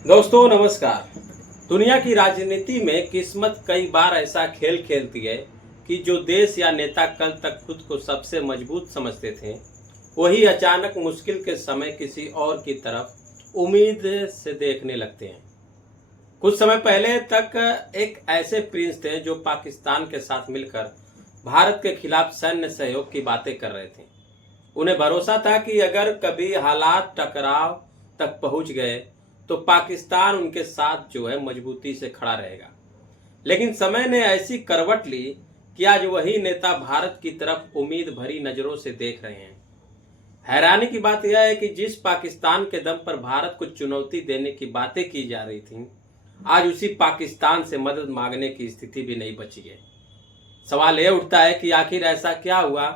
दोस्तों नमस्कार। दुनिया की राजनीति में किस्मत कई बार ऐसा खेल खेलती है कि जो देश या नेता कल तक खुद को सबसे मजबूत समझते थे, वही अचानक मुश्किल के समय किसी और की तरफ उम्मीद से देखने लगते हैं। कुछ समय पहले तक एक ऐसे प्रिंस थे जो पाकिस्तान के साथ मिलकर भारत के खिलाफ सैन्य सहयोग की बातें कर रहे थे। उन्हें भरोसा था कि अगर कभी हालात टकराव तक पहुंच गए तो पाकिस्तान उनके साथ मजबूती से खड़ा रहेगा। लेकिन समय ने ऐसी करवट ली कि आज वही नेता भारत की तरफ उम्मीद भरी नजरों से देख रहे हैं। हैरानी की बात यह है कि जिस पाकिस्तान के दम पर भारत को चुनौती देने की बातें की जा रही थी, आज उसी पाकिस्तान से मदद मांगने की स्थिति भी नहीं बची है। सवाल यह उठता है कि आखिर ऐसा क्या हुआ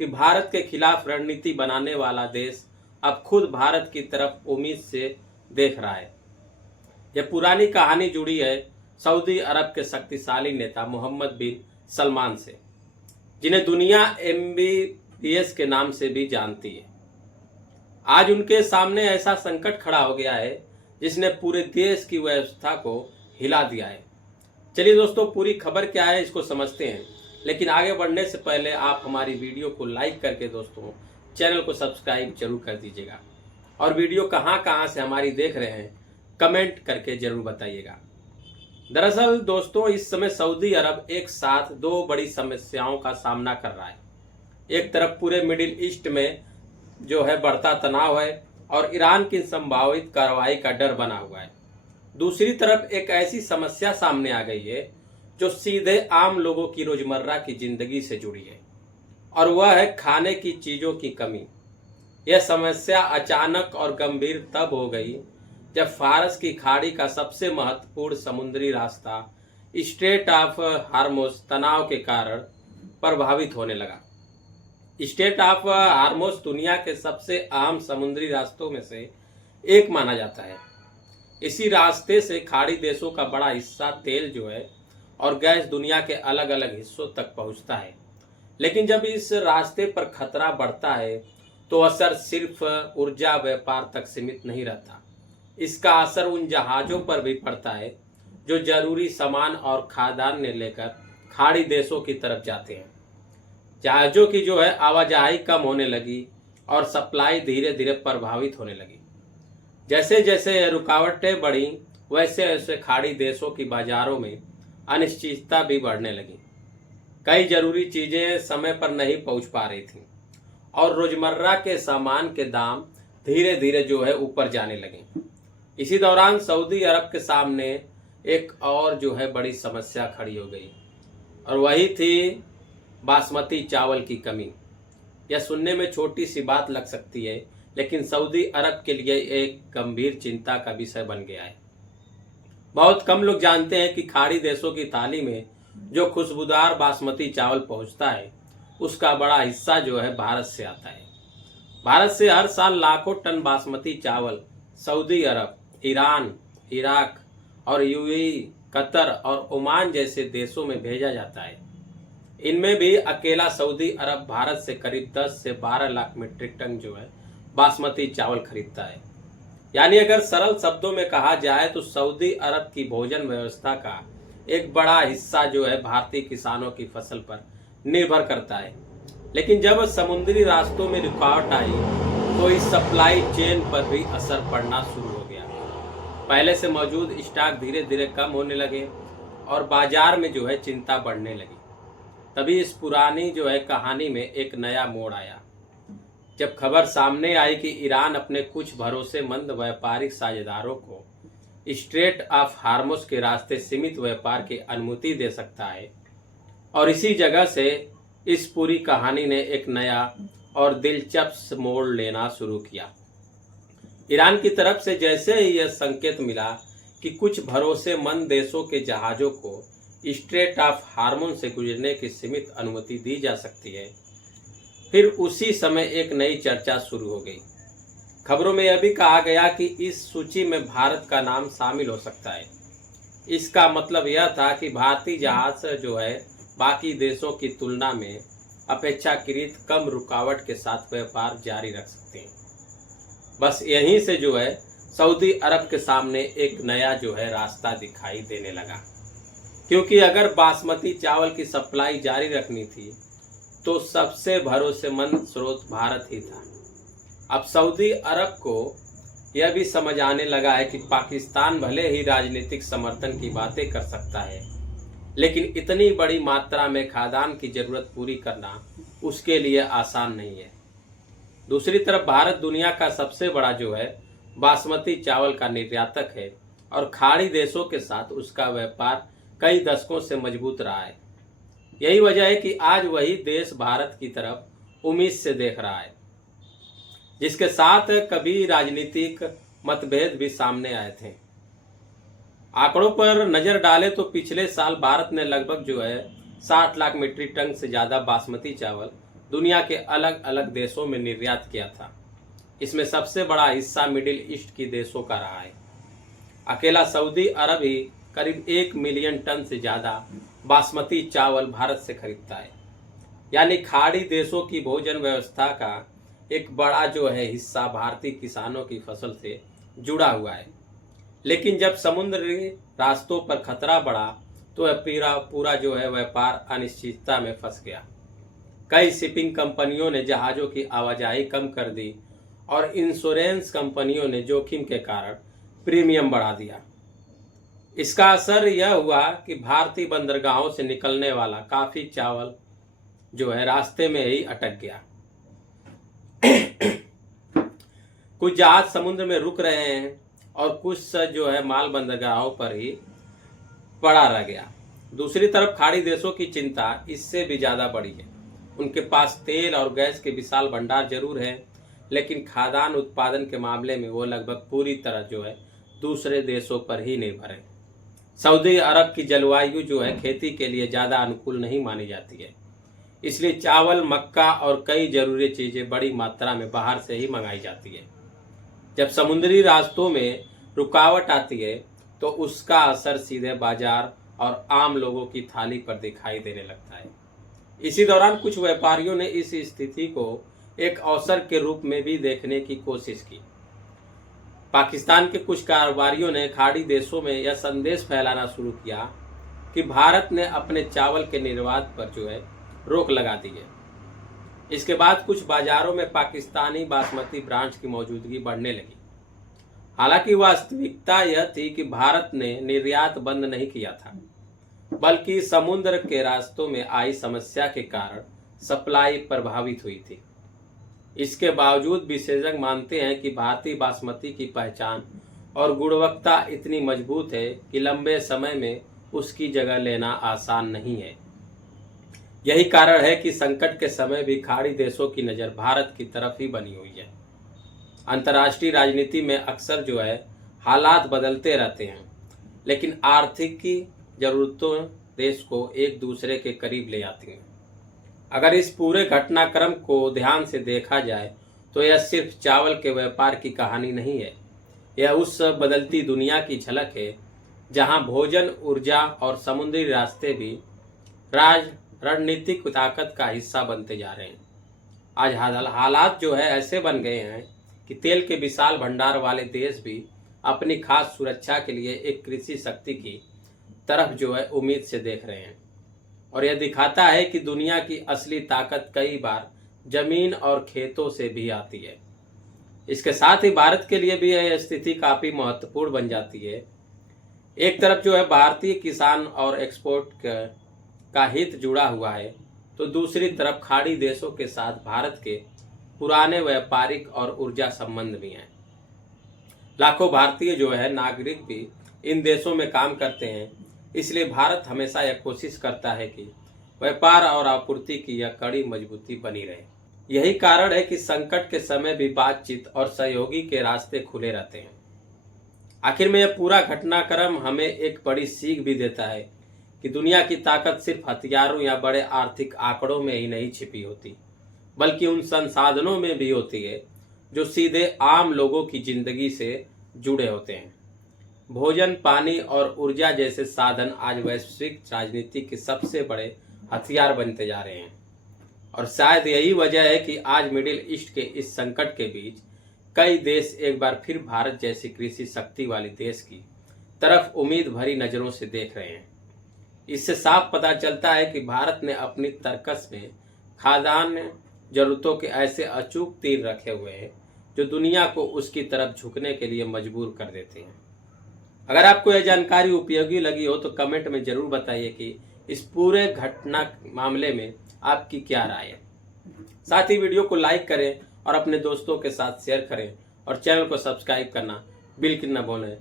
कि भारत के खिलाफ रणनीति बनाने वाला देश अब खुद भारत की तरफ उम्मीद से देख रहा है। यह पुरानी कहानी जुड़ी है सऊदी अरब के शक्तिशाली नेता मोहम्मद बिन सलमान से, जिन्हें दुनिया MBS के नाम से भी जानती है। आज उनके सामने ऐसा संकट खड़ा हो गया है जिसने पूरे देश की व्यवस्था को हिला दिया है। चलिए दोस्तों, पूरी खबर क्या है इसको समझते हैं। लेकिन आगे बढ़ने से पहले आप हमारी वीडियो को लाइक करके दोस्तों चैनल को सब्सक्राइब जरूर कर दीजिएगा, और वीडियो कहां से हमारी देख रहे हैं कमेंट करके जरूर बताइएगा। दरअसल दोस्तों, इस समय सऊदी अरब एक साथ दो बड़ी समस्याओं का सामना कर रहा है। एक तरफ पूरे मिडिल ईस्ट में बढ़ता तनाव है और ईरान की संभावित कार्रवाई का डर बना हुआ है। दूसरी तरफ एक ऐसी समस्या सामने आ गई है जो सीधे आम लोगों की रोजमर्रा की जिंदगी से जुड़ी है, और वह है खाने की चीजों की कमी। यह समस्या अचानक और गंभीर तब हो गई जब फारस की खाड़ी का सबसे महत्वपूर्ण समुद्री रास्ता स्ट्रेट ऑफ हार्मुज तनाव के कारण प्रभावित होने लगा। स्ट्रेट ऑफ हार्मुज दुनिया के सबसे अहम समुद्री रास्तों में से एक माना जाता है। इसी रास्ते से खाड़ी देशों का बड़ा हिस्सा तेल और गैस दुनिया के अलग अलग हिस्सों तक पहुंचता है। लेकिन जब इस रास्ते पर खतरा बढ़ता है तो असर सिर्फ ऊर्जा व्यापार तक सीमित नहीं रहता। इसका असर उन जहाज़ों पर भी पड़ता है जो जरूरी सामान और खाद्यान्न लेकर खाड़ी देशों की तरफ जाते हैं। जहाज़ों की आवाजाही कम होने लगी और सप्लाई धीरे धीरे प्रभावित होने लगी। जैसे जैसे रुकावटें बढ़ी, वैसे वैसे खाड़ी देशों की बाजारों में अनिश्चितता भी बढ़ने लगी। कई जरूरी चीजें समय पर नहीं पहुंच पा रही थी और रोजमर्रा के सामान के दाम धीरे धीरे ऊपर जाने लगे। इसी दौरान सऊदी अरब के सामने एक और बड़ी समस्या खड़ी हो गई, और वही थी बासमती चावल की कमी। यह सुनने में छोटी सी बात लग सकती है, लेकिन सऊदी अरब के लिए एक गंभीर चिंता का विषय बन गया है। बहुत कम लोग जानते हैं कि खाड़ी देशों की थाली में जो खुशबूदार बासमती चावल पहुंचता है, उसका बड़ा हिस्सा भारत से आता है। भारत से हर साल लाखों टन बासमती चावल सऊदी अरब, ईरान, इराक और UAE, कतर और ओमान जैसे देशों में भेजा जाता है। इनमें भी अकेला सऊदी अरब भारत से करीब 10 से 12 लाख मीट्रिक टन बासमती चावल खरीदता है। यानी अगर सरल शब्दों में कहा जाए तो सऊदी अरब की भोजन व्यवस्था का एक बड़ा हिस्सा भारतीय किसानों की फसल पर निर्भर करता है। लेकिन जब समुद्री रास्तों में रुकावट आई तो इस सप्लाई चेन पर भी असर पड़ना शुरू हो गया। पहले से मौजूद स्टॉक धीरे धीरे कम होने लगे और बाजार में चिंता बढ़ने लगी। तभी इस पुरानी कहानी में एक नया मोड़ आया, जब खबर सामने आई कि ईरान अपने कुछ भरोसेमंद व्यापारिक साझेदारों को स्ट्रेट ऑफ हार्मुज के रास्ते सीमित व्यापार की अनुमति दे सकता है। और इसी जगह से इस पूरी कहानी ने एक नया और दिलचस्प मोड़ लेना शुरू किया। ईरान की तरफ से जैसे ही यह संकेत मिला कि कुछ भरोसेमंद देशों के जहाज़ों को स्ट्रेट ऑफ हार्मुज से गुजरने की सीमित अनुमति दी जा सकती है, फिर उसी समय एक नई चर्चा शुरू हो गई। खबरों में यह भी कहा गया कि इस सूची में भारत का नाम शामिल हो सकता है। इसका मतलब यह था कि भारतीय जहाज बाकी देशों की तुलना में अपेक्षाकृत कम रुकावट के साथ व्यापार जारी रख सकते हैं। बस यहीं से सऊदी अरब के सामने एक नया जो है रास्ता दिखाई देने लगा, क्योंकि अगर बासमती चावल की सप्लाई जारी रखनी थी तो सबसे भरोसेमंद स्रोत भारत ही था। अब सऊदी अरब को यह भी समझ आने लगा है कि पाकिस्तान भले ही राजनीतिक समर्थन की बातें कर सकता है, लेकिन इतनी बड़ी मात्रा में खाद्यान्न की जरूरत पूरी करना उसके लिए आसान नहीं है। दूसरी तरफ भारत दुनिया का सबसे बड़ा जो है बासमती चावल का निर्यातक है और खाड़ी देशों के साथ उसका व्यापार कई दशकों से मजबूत रहा है। यही वजह है कि आज वही देश भारत की तरफ उम्मीद से देख रहा है, जिसके साथ कभी राजनीतिक मतभेद भी सामने आए थे। आंकड़ों पर नजर डालें तो पिछले साल भारत ने लगभग जो है 60 लाख मीट्रिक टन से ज्यादा बासमती चावल दुनिया के अलग अलग देशों में निर्यात किया था। इसमें सबसे बड़ा हिस्सा मिडिल ईस्ट की देशों का रहा है। अकेला सऊदी अरब ही करीब 1 मिलियन टन से ज्यादा बासमती चावल भारत से खरीदता है। यानी खाड़ी देशों की भोजन व्यवस्था का एक बड़ा जो है हिस्सा भारतीय किसानों की फसल से जुड़ा हुआ है। लेकिन जब समुद्री रास्तों पर खतरा बढ़ा तो यह पूरा जो है व्यापार अनिश्चितता में फंस गया। कई शिपिंग कंपनियों ने जहाज़ों की आवाजाही कम कर दी और इंश्योरेंस कंपनियों ने जोखिम के कारण प्रीमियम बढ़ा दिया। इसका असर यह हुआ कि भारतीय बंदरगाहों से निकलने वाला काफ़ी चावल जो है रास्ते में ही अटक गया। कुछ जहाज समुद्र में रुक रहे हैं और कुछ जो है माल बंदरगाहों पर ही पड़ा रह गया। दूसरी तरफ खाड़ी देशों की चिंता इससे भी ज़्यादा बड़ी है। उनके पास तेल और गैस के विशाल भंडार जरूर हैं, लेकिन खाद्यान्न उत्पादन के मामले में वो लगभग पूरी तरह जो है दूसरे देशों पर ही निर्भर है। सऊदी अरब की जलवायु जो है खेती के लिए ज़्यादा अनुकूल नहीं मानी जाती है, इसलिए चावल, मक्का और कई जरूरी चीज़ें बड़ी मात्रा में बाहर से ही मंगाई जाती है। जब समुद्री रास्तों में रुकावट आती है तो उसका असर सीधे बाजार और आम लोगों की थाली पर दिखाई देने लगता है। इसी दौरान कुछ व्यापारियों ने इस स्थिति को एक अवसर के रूप में भी देखने की कोशिश की। पाकिस्तान के कुछ कारोबारियों ने खाड़ी देशों में यह संदेश फैलाना शुरू किया कि भारत ने अपने चावल के निर्यात पर जो है रोक लगा दी है। इसके बाद कुछ बाजारों में पाकिस्तानी बासमती ब्रांड्स की मौजूदगी बढ़ने लगी। हालांकि वास्तविकता यह थी कि भारत ने निर्यात बंद नहीं किया था, बल्कि समुद्र के रास्तों में आई समस्या के कारण सप्लाई प्रभावित हुई थी। इसके बावजूद विशेषज्ञ मानते हैं कि भारतीय बासमती की पहचान और गुणवत्ता इतनी मजबूत है कि लंबे समय में उसकी जगह लेना आसान नहीं है। यही कारण है कि संकट के समय भी खाड़ी देशों की नज़र भारत की तरफ ही बनी हुई है। अंतर्राष्ट्रीय राजनीति में अक्सर जो है हालात बदलते रहते हैं, लेकिन आर्थिक की जरूरतों देश को एक दूसरे के करीब ले आती हैं। अगर इस पूरे घटनाक्रम को ध्यान से देखा जाए तो यह सिर्फ चावल के व्यापार की कहानी नहीं है, यह उस बदलती दुनिया की झलक है जहां भोजन, ऊर्जा और समुद्री रास्ते भी रणनीतिक ताकत का हिस्सा बनते जा रहे हैं। आज हालात जो है ऐसे बन गए हैं कि तेल के विशाल भंडार वाले देश भी अपनी खास सुरक्षा के लिए एक कृषि शक्ति की तरफ जो है उम्मीद से देख रहे हैं। और यह दिखाता है कि दुनिया की असली ताकत कई बार जमीन और खेतों से भी आती है। इसके साथ ही भारत के लिए भी यह स्थिति काफ़ी महत्वपूर्ण बन जाती है। एक तरफ जो है भारतीय किसान और एक्सपोर्ट का हित जुड़ा हुआ है, तो दूसरी तरफ खाड़ी देशों के साथ भारत के पुराने व्यापारिक और ऊर्जा संबंध भी हैं। लाखों भारतीय जो है नागरिक भी इन देशों में काम करते हैं, इसलिए भारत हमेशा यह कोशिश करता है कि व्यापार और आपूर्ति की यह कड़ी मजबूती बनी रहे। यही कारण है कि संकट के समय भी बातचीत और सहयोगी के रास्ते खुले रहते हैं। आखिर में यह पूरा घटनाक्रम हमें एक बड़ी सीख भी देता है कि दुनिया की ताकत सिर्फ हथियारों या बड़े आर्थिक आंकड़ों में ही नहीं छिपी होती, बल्कि उन संसाधनों में भी होती है जो सीधे आम लोगों की जिंदगी से जुड़े होते हैं। भोजन, पानी और ऊर्जा जैसे साधन आज वैश्विक राजनीति के सबसे बड़े हथियार बनते जा रहे हैं। और शायद यही वजह है कि आज मिडिल ईस्ट के इस संकट के बीच कई देश एक बार फिर भारत जैसी कृषि शक्ति वाली देश की तरफ उम्मीद भरी नज़रों से देख रहे हैं। इससे साफ पता चलता है कि भारत ने अपनी तरकस में खाद्यान्न जरूरतों के ऐसे अचूक तीर रखे हुए हैं जो दुनिया को उसकी तरफ झुकने के लिए मजबूर कर देते हैं। अगर आपको यह जानकारी उपयोगी लगी हो तो कमेंट में जरूर बताइए कि इस पूरे घटना मामले में आपकी क्या राय है। साथ ही वीडियो को लाइक करें और अपने दोस्तों के साथ शेयर करें और चैनल को सब्सक्राइब करना बिल्कुल न भूलें।